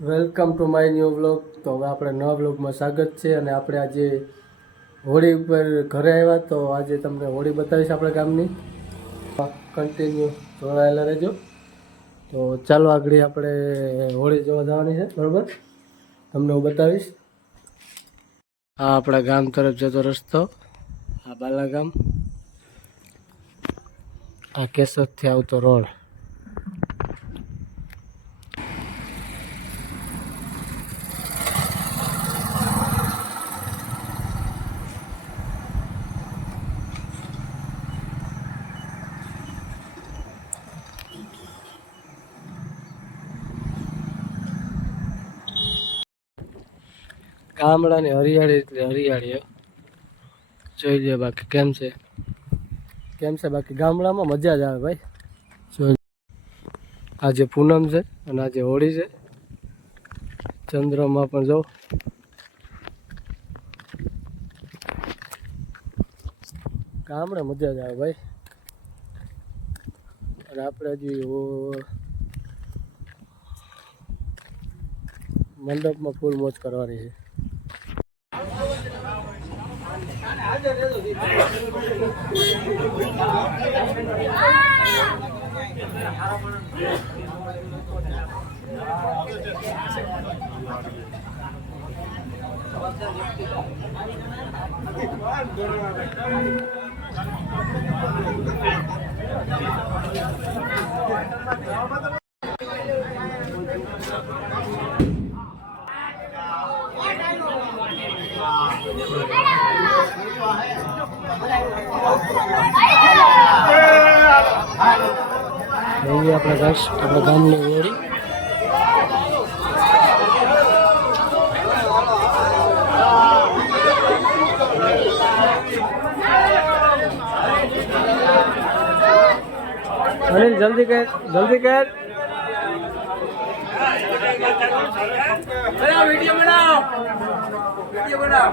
Welcome to my new vlog. તો હવે આપણે નવા વ્લોગમાં સ્વાગત છે અને આપણે આજે હોળી ઉપર ઘરે આવ્યા તો આજે તમને હોળી બતાવીશ આપણે ગામની. કન્ટિન્યુ જોડાયેલા રહેજો. તો ચાલો આગળ આપણે હોળી જોવા જવાની છે, બરાબર? તમને હું બતાવીશ. આ આપણા ગામ તરફ જતો રસ્તો, આ બાલા ગામ. આ કેશોદથી આવતો રોડ. ગામડાની હરિયાળી એટલે હરિયાળી જોઈ લે બાકી કેમ છે? કેમ છે બાકી? ગામડામાં મજા જ આવે ભાઈ. જોઈ આજે પૂનમ છે અને આજે હોળી છે. ચંદ્રમાં પણ જો. ગામડે મજા જ આવે ભાઈ. અને આપણે હજી મંડપમાં ફૂલ મોજ કરવાની છે. Terima kasih telah જોઈએ આપણા ઘર આપણા ગામની હોળી અનિલ જલ્દી કર જલ્દી કર વીડિયો બનાવો વીડિયો બનાવો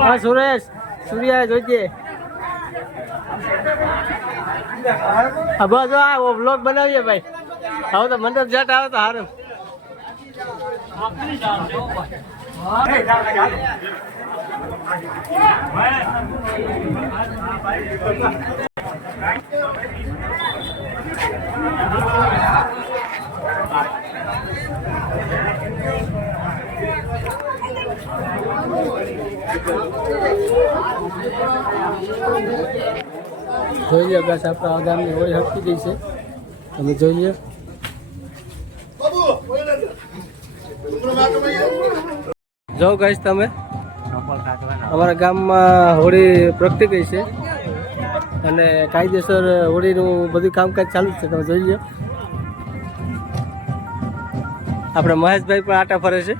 હા, સુરેશ સૂર્યા જોઈજે જો આ બ્લોગ બનાવીએ ભાઈ. હવે તો મંડપ જટ આવે તો સારું. જોઈએ બસ આપણા ગામની હોય હકી ગઈ છે તમે જોઈએ જો ગાઈશ તમે. અમારા ગામમાં હોળી પ્રગટી ગઈ છે. અને કાયદેસર હોળીનું બધું કામકાજ ચાલુ છે, તમે જોઈ લો. આપણે મહેશભાઈ પણ આટા ફરે છે.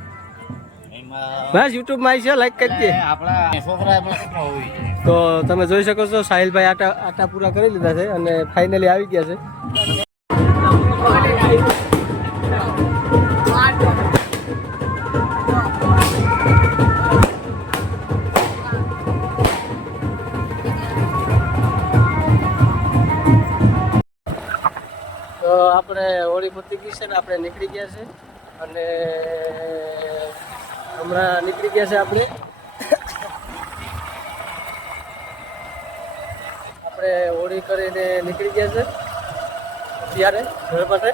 મહેશ, યુટ્યુબમાં આવી છે લાઈક કરી દે. તો તમે જોઈ શકો છો, સાહિલભાઈ આટા આટા પૂરા કરી લીધા છે અને ફાઇનલી આવી ગયા છે. આપણે હોળી પતી ગઈ છે ને આપણે નીકળી ગયા છે. અને હમણાં નીકળી ગયા છે આપણે. આપણે હોળી કરીને નીકળી ગયા છે ત્યારે ઘર માટે